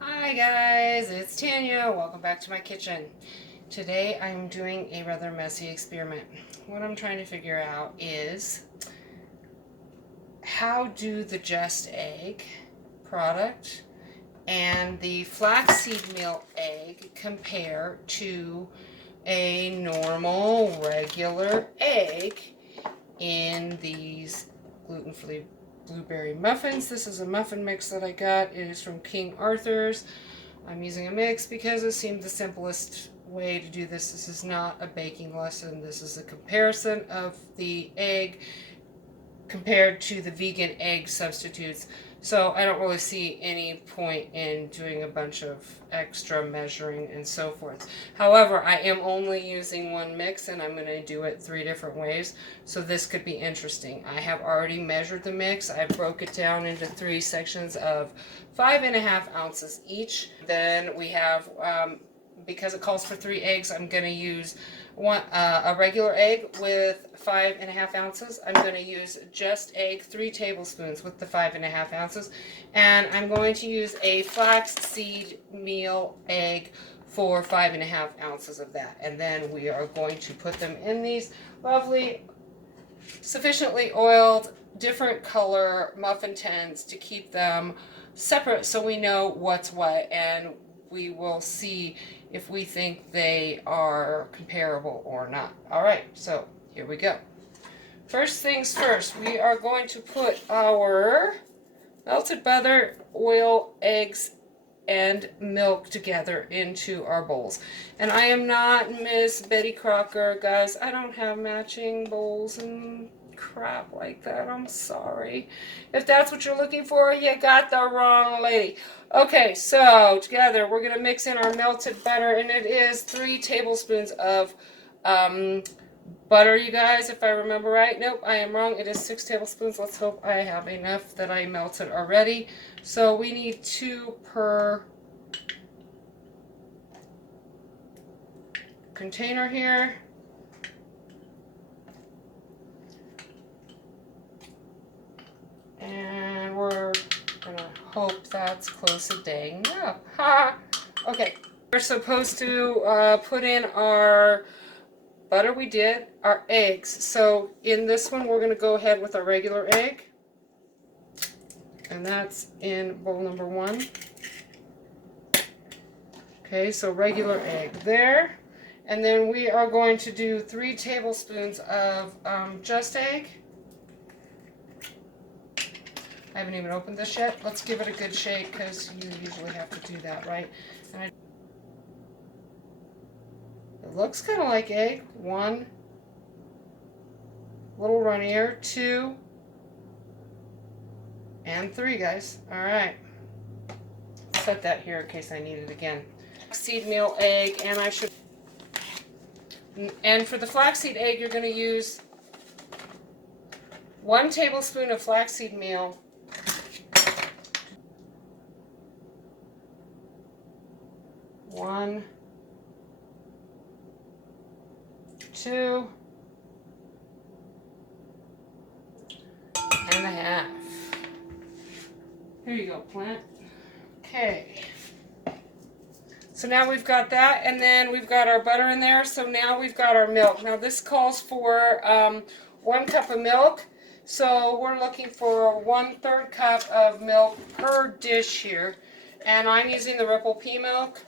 Hi guys, it's Tanya. Welcome back to my kitchen. Today I'm doing a rather messy experiment. What I'm trying to figure out is how do the Just Egg product and the flaxseed meal egg compare to a normal regular egg in these gluten-free blueberry muffins. This is a muffin mix that I got. It is from King Arthur's. I'm using a mix because it seemed the simplest way to do this. This is not a baking lesson. This is a comparison of the egg compared to the vegan egg substitutes. So I don't really see any point in doing a bunch of extra measuring and so forth. However, I am only using one mix and I'm going to do it 3 different ways. So this could be interesting. I have already measured the mix. I broke it down into 3 sections of 5.5 ounces each. Then we have, because it calls for 3 eggs, I'm going to use a regular egg with 5.5 ounces. I'm going to use Just Egg 3 tablespoons with the 5.5 ounces, and I'm going to use a flaxseed meal egg for 5.5 ounces of that. And then we are going to put them in these lovely, sufficiently oiled, different color muffin tins to keep them separate so we know what's what, and we will see if we think they are comparable or not. Alright, so here we go. First things first, we are going to put our melted butter, oil, eggs, and milk together into our bowls. And I am not Miss Betty Crocker, guys. I don't have matching bowls and crap like that. I'm sorry. If that's what you're looking for, you got the wrong lady. Okay, so together we're going to mix in our melted butter, and it is 3 tablespoons of butter, you guys, if I remember right. Nope, I am wrong. It is 6 tablespoons. Let's hope I have enough that I melted already. So we need 2 per container here. And we're gonna hope that's close to dang enough. Ha! Okay, we're supposed to put in our butter. We did our eggs. So in this one, we're gonna go ahead with our regular egg, and that's in bowl number 1. Okay, so regular egg there. And then we are going to do 3 tablespoons of Just Egg. I haven't even opened this yet. Let's give it a good shake because you usually have to do that, right? And it looks kind of like egg. 1, a little runnier, 2, and 3, guys. All right. Set that here in case I need it again. Seed meal egg, and I should. And for the flaxseed egg, you're going to use 1 tablespoon of flaxseed meal. 1, 2 and a half. Here you go, plant. Okay. So now we've got that, and then we've got our butter in there. So now we've got our milk. Now this calls for 1 cup of milk. So we're looking for 1/3 cup of milk per dish here. And I'm using the Ripple pea milk.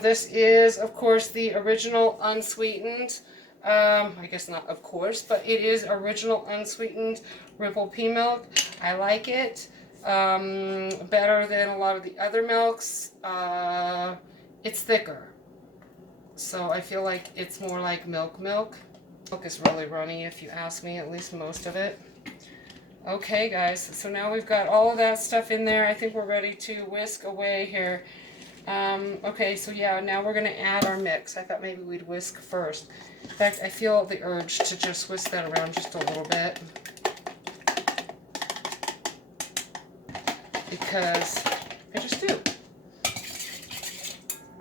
This is, of course, the original unsweetened. I guess not of course, but it is original unsweetened Ripple pea milk. I like it better than a lot of the other milks. It's thicker, so I feel like it's more like milk. Milk is really runny, if you ask me, at least most of it. Okay, guys, so now we've got all of that stuff in there. I think we're ready to whisk away here. Okay, so yeah, now we're going to add our mix. I thought maybe we'd whisk first. In fact, I feel the urge to just whisk that around just a little bit, because I just do.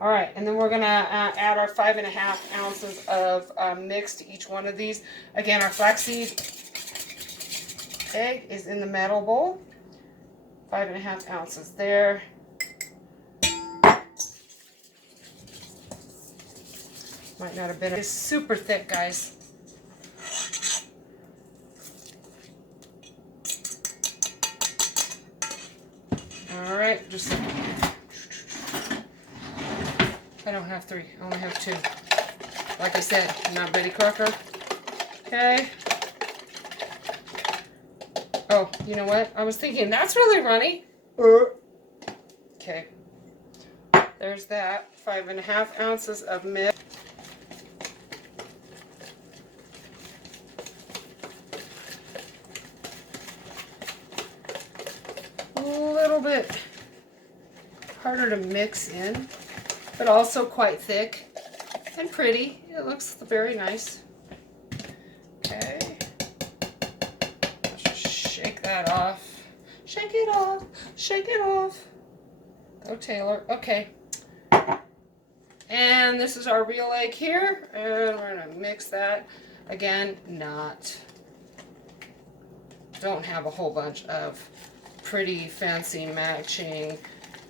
Alright, and then we're going to add our 5.5 ounces of mix to each one of these. Again, our flaxseed egg is in the metal bowl. 5.5 ounces there. Might not have been. It's super thick, guys. All right, just I don't have 3, I only have 2. Like I said, I'm not Betty Crocker. Okay. Oh, you know what? I was thinking, that's really runny. Okay. There's that. 5½ ounces of milk. A little bit harder to mix in, but also quite thick and pretty. It looks very nice. Okay. Let's just shake that off. Shake it off. Shake it off. Go, Taylor. Okay. And this is our real egg here, and we're going to mix that. Again, don't have a whole bunch of pretty fancy matching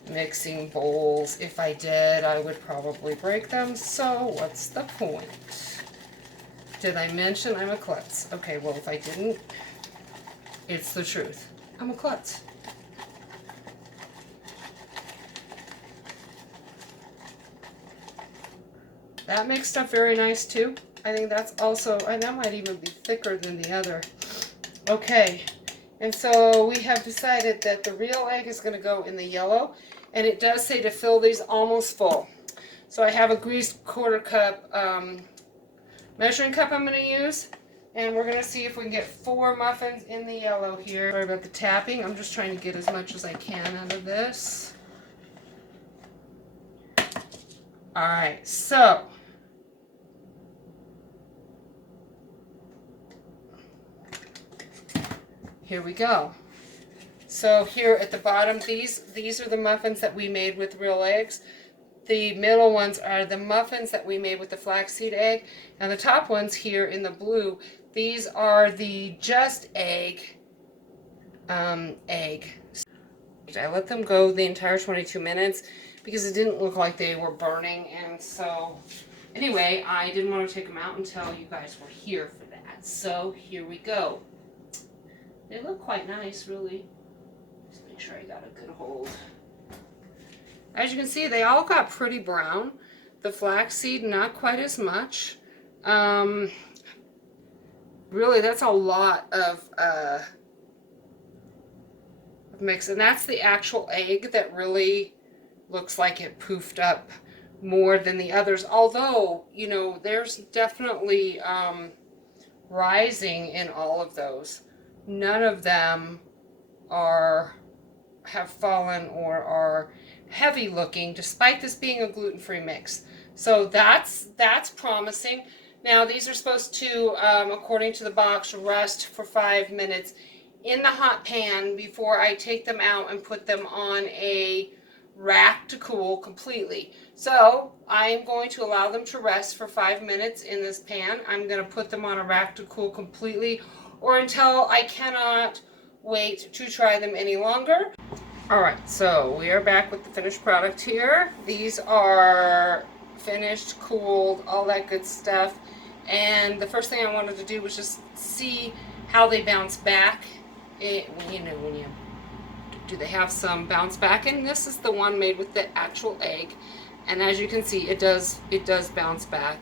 mixing bowls. If I did, I would probably break them, so what's the point? Did I mention I'm a klutz? Okay, well, if I didn't, it's the truth. I'm a klutz. That mixed up very nice too. I think that's also, and that might even be thicker than the other. Okay, and so we have decided that the real egg is going to go in the yellow, and it does say to fill these almost full. So I have a greased 1/4 cup measuring cup I'm going to use, and we're going to see if we can get 4 muffins in the yellow here. Sorry about the tapping. I'm just trying to get as much as I can out of this. All right, so here we go. So here at the bottom, these are the muffins that we made with real eggs. The middle ones are the muffins that we made with the flaxseed egg. And the top ones here in the blue, these are the just egg. I let them go the entire 22 minutes because it didn't look like they were burning. And so anyway, I didn't want to take them out until you guys were here for that. So here we go. They look quite nice, really. Just make sure I got a good hold. As you can see, they all got pretty brown. The flaxseed, not quite as much. Really, that's a lot of mix. And that's the actual egg that really looks like it poofed up more than the others. Although, you know, there's definitely rising in all of those. None of them have fallen or are heavy looking, despite this being a gluten-free mix. So that's promising. Now these are supposed to, according to the box, rest for 5 minutes in the hot pan before I take them out and put them on a rack to cool completely. So I'm going to allow them to rest for 5 minutes in this pan. I'm going to put them on a rack to cool completely, or until I cannot wait to try them any longer. Alright, so we are back with the finished product here. These are finished, cooled, all that good stuff. And the first thing I wanted to do was just see how they bounce back. Do they have some bounce back? And this is the one made with the actual egg. And as you can see, it does bounce back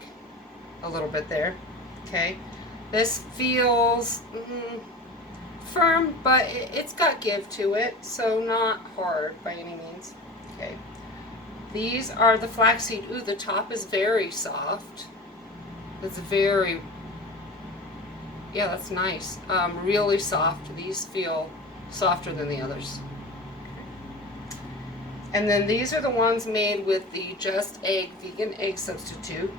a little bit there. Okay. This feels firm, but it's got give to it, so not hard by any means. Okay. These are the flaxseed. Ooh, the top is very soft. It's very, yeah, that's nice. Really soft. These feel softer than the others. And then these are the ones made with the Just Egg vegan egg substitute.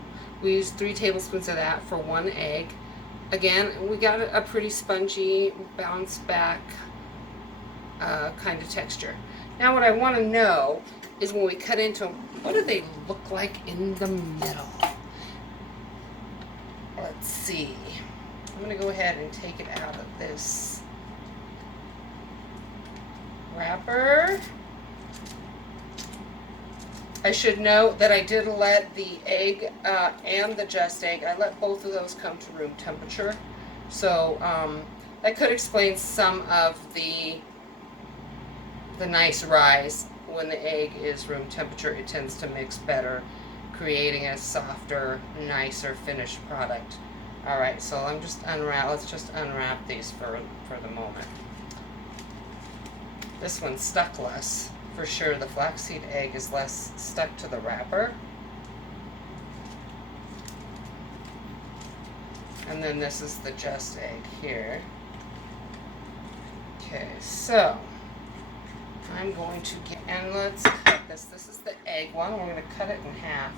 We used 3 tablespoons of that for 1 egg. Again, we got a pretty spongy, bounce back kind of texture. Now what I want to know is when we cut into them, what do they look like in the middle? Let's see. I'm going to go ahead and take it out of this wrapper. I should note that I did let the egg and the just egg, I let both of those come to room temperature. So that could explain some of the nice rise. When the egg is room temperature, it tends to mix better, creating a softer, nicer finished product. All right, so let's just unwrap these for the moment. This one's stuck less, for sure. The flaxseed egg is less stuck to the wrapper. And then this is the just egg here. Okay, so I'm going to get, and let's cut this. This is the egg one. We're going to cut it in half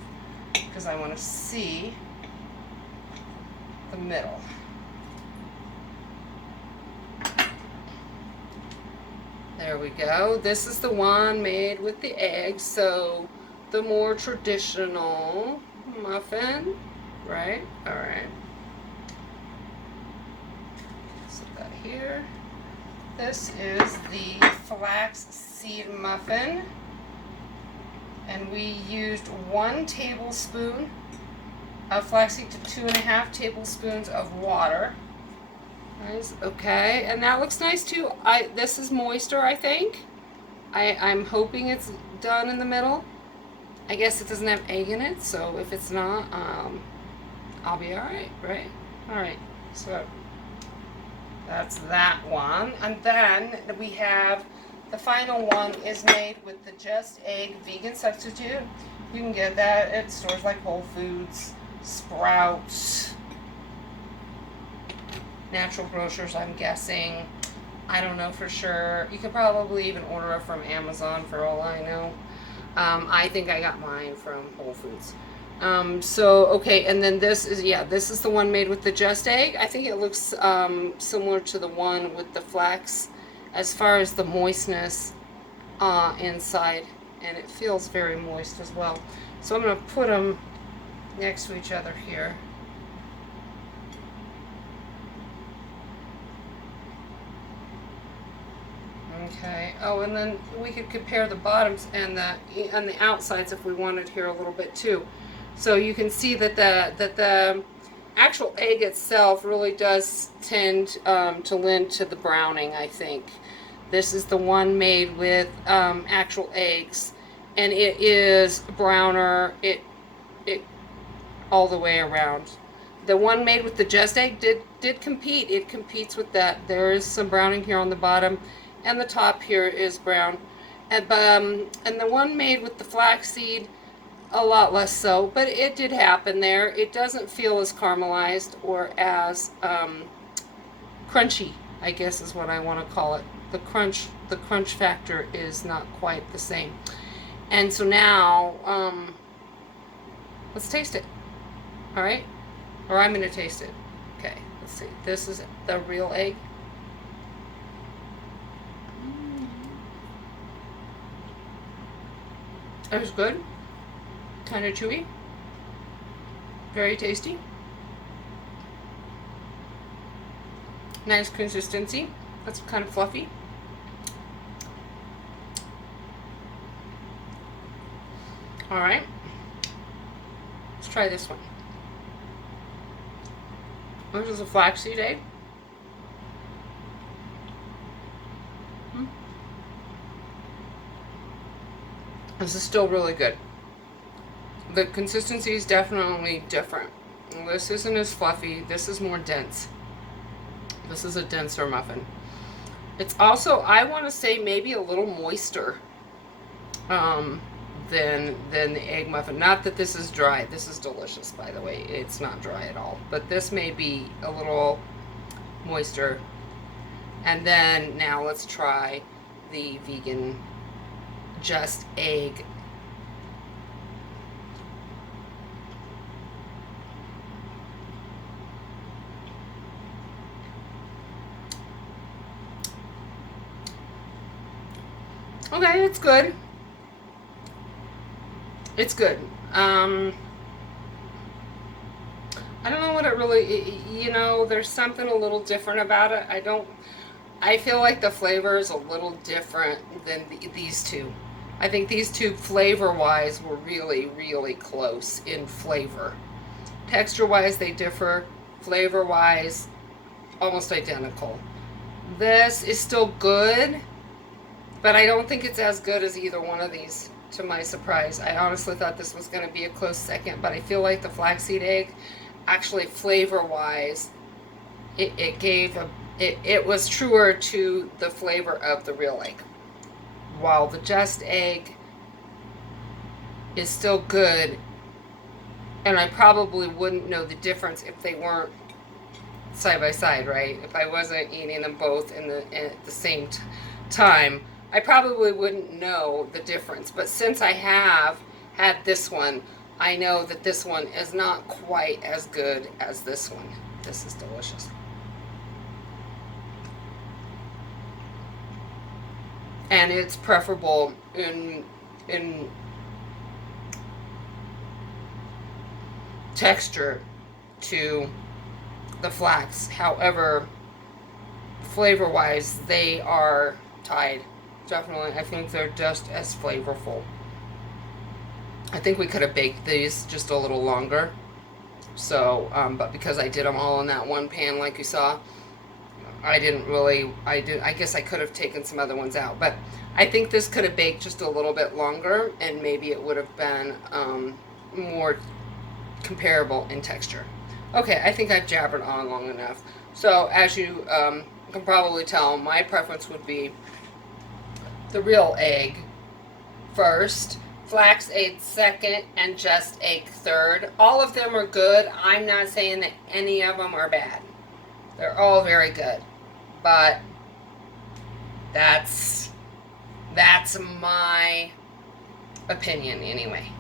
because I want to see the middle. There we go. This is the one made with the egg, so the more traditional muffin, right? All right. So that here. This is the flax seed muffin, and we used 1 tablespoon of flaxseed to 2.5 tablespoons of water. Nice. Okay, and that looks nice too. This is moister, I think. I'm hoping it's done in the middle. I guess it doesn't have egg in it, so if it's not, I'll be all right, right? All right. So that's that one, and then we have the final one is made with the just egg vegan substitute. You can get that at stores like Whole Foods, Sprouts, Natural Grocers, I'm guessing. I don't know for sure. You could probably even order it from Amazon for all I know. I think I got mine from Whole Foods. So, okay, and then this is the one made with the just egg. I think it looks similar to the one with the flax as far as the moistness inside, and it feels very moist as well. So I'm going to put them next to each other here. Okay. Oh, and then we could compare the bottoms and the outsides if we wanted here a little bit too. So you can see that the actual egg itself really does tend to lend to the browning, I think. This is the one made with actual eggs, and it is browner. It all the way around. The one made with the just egg did compete. It competes with that. There is some browning here on the bottom, and the top here is brown. And the one made with the flaxseed, a lot less so, but it did happen there. It doesn't feel as caramelized or as crunchy, I guess is what I want to call it. The crunch factor is not quite the same. And so now, let's taste it. All right? Or I'm going to taste it. Okay, let's see. This is the real egg. It was good. Kind of chewy. Very tasty. Nice consistency. That's kind of fluffy. All right. Let's try this one. This is a flaxseed egg. This is still really good. The consistency is definitely different. This isn't as fluffy. This is more dense. This is a denser muffin. It's also, I want to say, maybe a little moister than the egg muffin. Not that this is dry. This is delicious, by the way. It's not dry at all. But this may be a little moister. And then now let's try the vegan just egg. Okay, it's good. It's good. I don't know what it really, there's something a little different about it. I feel like the flavor is a little different than these two. I think these two flavor-wise were really, really close in flavor. Texture-wise, they differ. Flavor-wise, almost identical. This is still good, but I don't think it's as good as either one of these, to my surprise. I honestly thought this was going to be a close second, but I feel like the flaxseed egg, actually flavor-wise, it was truer to the flavor of the real egg. While the Just egg is still good, and I probably wouldn't know the difference if they weren't side by side, right? If I wasn't eating them both at the same time, I probably wouldn't know the difference. But since I have had this one, I know that this one is not quite as good as this one. This is delicious. And it's preferable in texture to the flax. However, flavor-wise, they are tied. Definitely, I think they're just as flavorful. I think we could have baked these just a little longer. So, but because I did them all in that one pan, like you saw, I guess I could have taken some other ones out. But I think this could have baked just a little bit longer, and maybe it would have been more comparable in texture. Okay, I think I've jabbered on long enough. So as you can probably tell, my preference would be the real egg first, flax egg second, and Just egg third. All of them are good. I'm not saying that any of them are bad. They're all very good. But that's my opinion anyway.